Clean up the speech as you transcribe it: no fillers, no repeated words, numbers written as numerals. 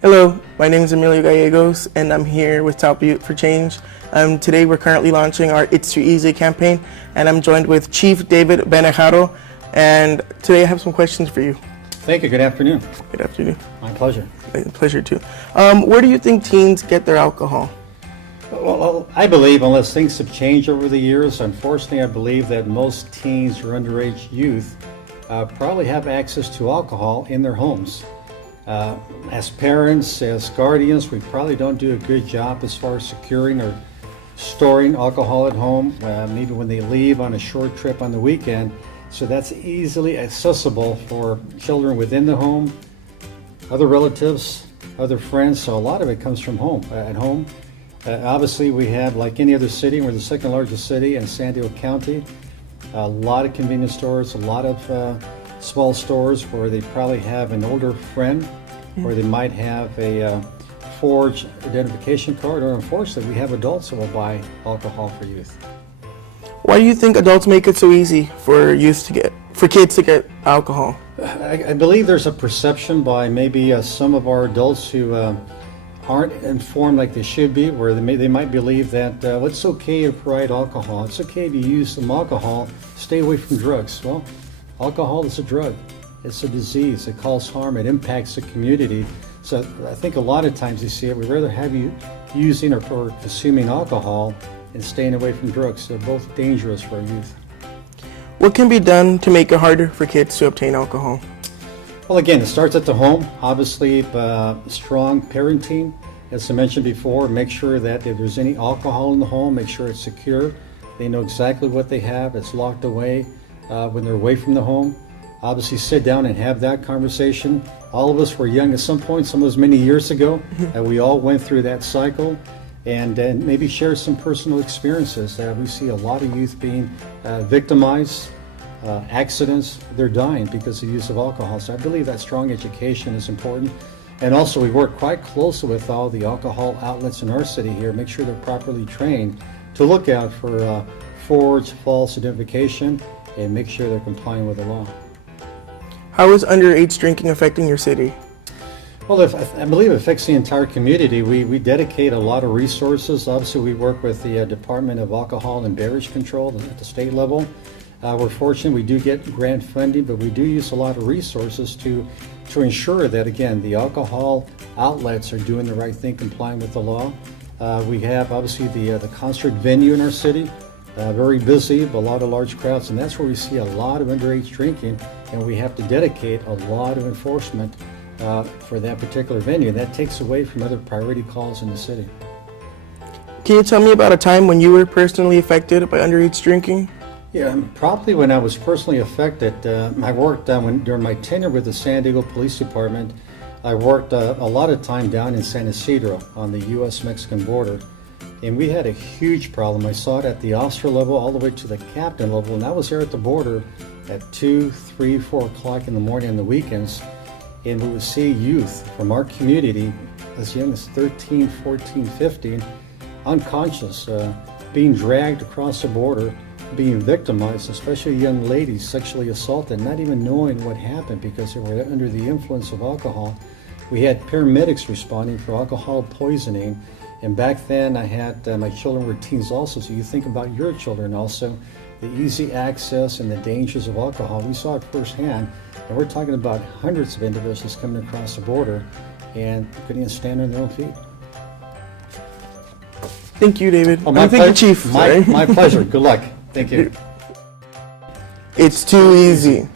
Hello, my name is Emilio Gallegos, and I'm here with Top Youth for Change. Today we're currently launching our It's Too Easy campaign, and I'm joined with Chief David Benejaro, and today I have some questions for you. Thank you. Good afternoon. Good afternoon. My pleasure. Pleasure too. Where do you think teens get their alcohol? Well, I believe, unless things have changed over the years, unfortunately, I believe that most teens or underage youth probably have access to alcohol in their homes. As parents, as guardians, we probably don't do a good job as far as securing or storing alcohol at home, maybe when they leave on a short trip on the weekend. So that's easily accessible for children within the home, other relatives, other friends. So a lot of it comes from home, at home. Obviously, we have, like any other city, we're the second largest city in San Diego County, a lot of convenience stores, a lot of small stores where they probably have an older friend, or they might have a forged identification card, or unfortunately, we have adults who will buy alcohol for youth. Why do you think adults make it so easy for kids to get alcohol? I believe there's a perception by maybe some of our adults who aren't informed like they should be, where they might believe that it's okay to provide alcohol, it's okay to use some alcohol, stay away from drugs. Well, alcohol is a drug. It's a disease. It causes harm. It impacts the community. So I think a lot of times you see it. We'd rather have you using or consuming alcohol and staying away from drugs. They're both dangerous for our youth. What can be done to make it harder for kids to obtain alcohol? Well, again, it starts at the home. Obviously, strong parenting. As I mentioned before, make sure that if there's any alcohol in the home, make sure it's secure. They know exactly what they have. It's locked away when they're away from the home. Obviously, sit down and have that conversation. All of us were young at some point, some of us many years ago, and we all went through that cycle. And maybe share some personal experiences. We see a lot of youth being victimized, accidents, they're dying because of the use of alcohol. So I believe that strong education is important. And also we work quite closely with all the alcohol outlets in our city here, make sure they're properly trained to look out for forged, false identification, and make sure they're complying with the law. How is underage drinking affecting your city? Well, I believe it affects the entire community. We dedicate a lot of resources. Obviously, we work with the Department of Alcohol and Beverage Control at the state level. We're fortunate we do get grant funding, but we do use a lot of resources to ensure that, again, the alcohol outlets are doing the right thing, complying with the law. We have, obviously, the concert venue in our city, very busy, but a lot of large crowds, and that's where we see a lot of underage drinking, and we have to dedicate a lot of enforcement for that particular venue, and that takes away from other priority calls in the city. Can you tell me about a time when you were personally affected by underage drinking? Yeah, probably when I was personally affected, I worked during my tenure with the San Diego Police Department. I worked a lot of time down in San Isidro on the U.S.-Mexican border, and we had a huge problem. I saw it at the officer level all the way to the captain level, and I was there at the border at 2, 3, 4 o'clock in the morning on the weekends. And we would see youth from our community as young as 13, 14, 15, unconscious, being dragged across the border, being victimized, especially young ladies sexually assaulted, not even knowing what happened because they were under the influence of alcohol. We had paramedics responding for alcohol poisoning. And back then I had, my children were teens also, so you think about your children also, the easy access and the dangers of alcohol. We saw it firsthand. And we're talking about hundreds of individuals coming across the border and couldn't even stand on their own feet. Thank you, David. Oh, thank you, Chief. My pleasure. Good luck. Thank you. It's too easy.